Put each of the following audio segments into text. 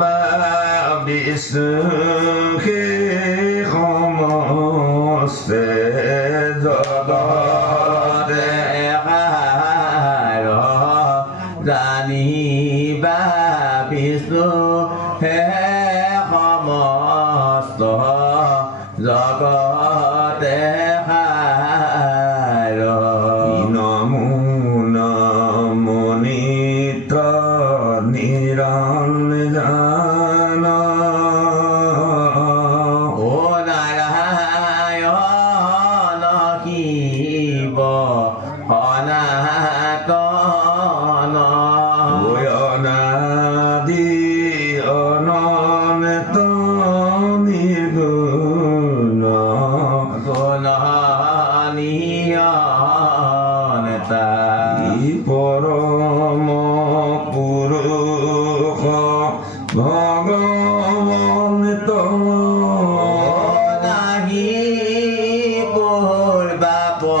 বা বিষ্ণুকে সমস্তে জগতে জানিবা বিষ্ণু হে সমস্ত জগতে নমো নমো নিত্য নিরঞ্জন ও নারায়ণ শিৱ সনাতন অনাদি অনন্ত নির্গুণ গুণনীয়তা পরম পুৰুষ ভগৱন্ত নাহি পূৰ্বাপৰ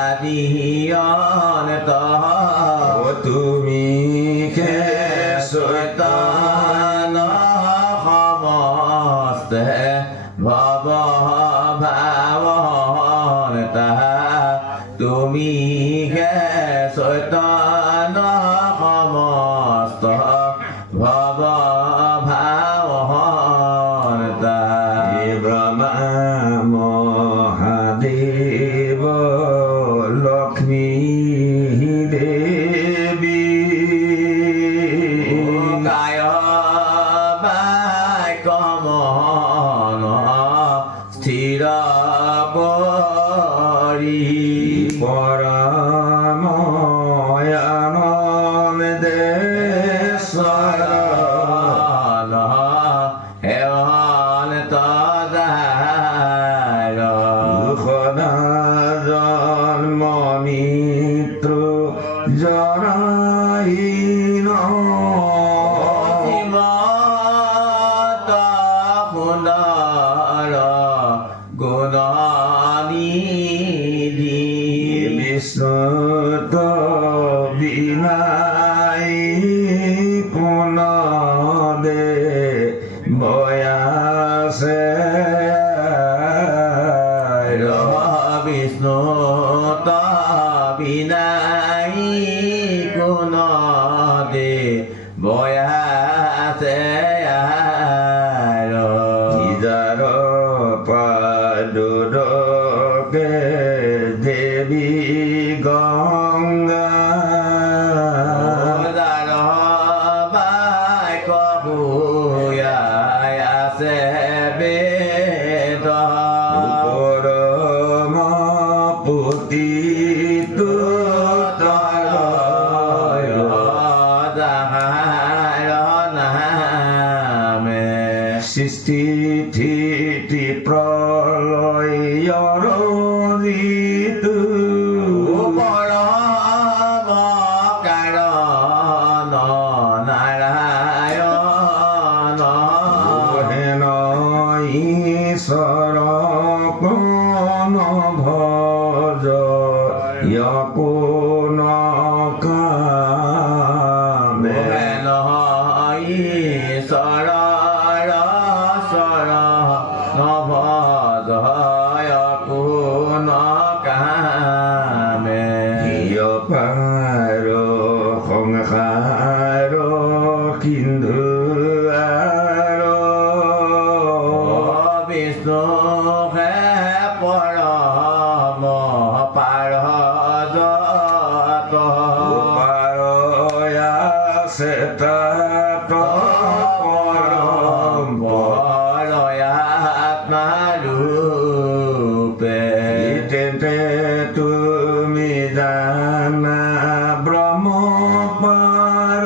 আদি অন্ত তুমি হে চৈতন্য সমস্তে ভৱ ভাৱন্তা তুমি হে চৈতন্য সমস্ত ভৱ ভাৱন্তা ব্ৰহ্মা মহাদেৱ লক্ষ্মী দেৱী কায় বাক্য মন স্থিৰ কৰি পৰময়ানন্দেশ্বৰ হেৱন তদাৰ সদা জন্ম মৃত্যু জৰাহীন শ্ৰীমত সুন্দৰ গুণনিধি বিষ্ণুত বিনাই কোন দে বয়াছে বিষ্ণু বিনাই কোন দে বয়াছে যাৰ পাদুৰকে দেৱী গংগা আছে বেদ পৰম পতিত সৃষ্টি স্থিতি প্ৰলয়ৰ ঋতু কাৰণ নাৰায়ণ হেন ঈশ্বৰ কোন ভজ কোন কামে ঈশ্বৰৰ স্বৰ নভজয় কোন কামে পাৰ সংসাৰ সিন্ধু বিষ্ণু হে পৰম পাৰ আছে তাত পৰম আত্মাৰূপে তেন্তে তুমি জানা ব্ৰহ্ম পাৰ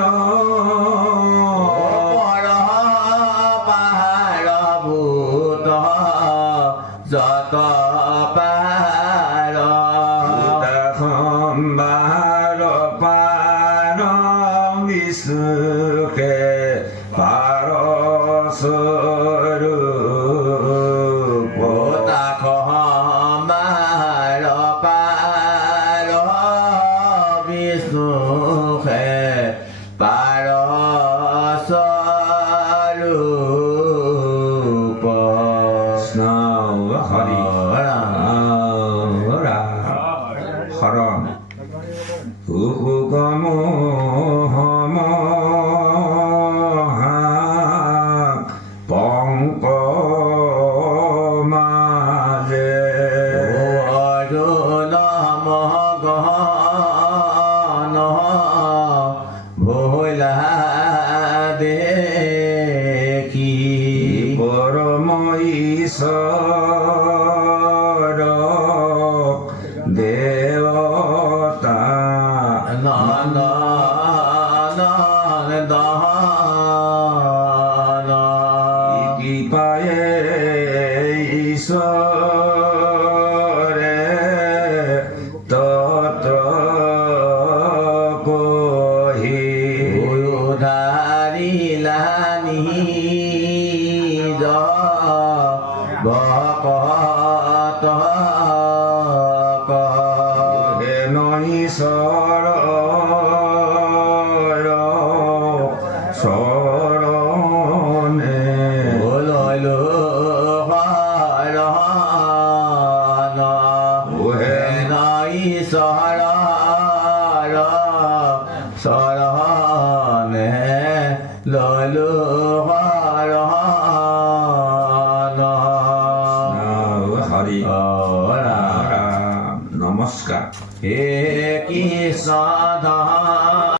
পাহাৰ ভূত যত পাৰ সম্ভাৰ পাৰ বিষ্ণুকে পাৰ স্বৰূপ সম্ভাৰ পাৰ বিষ্ণু পাৰ দেখি পরম ঈশ্বর দেবতা নন দহন কৃপায়ে ঈশ্বরে তত্র কহি উধারিলানি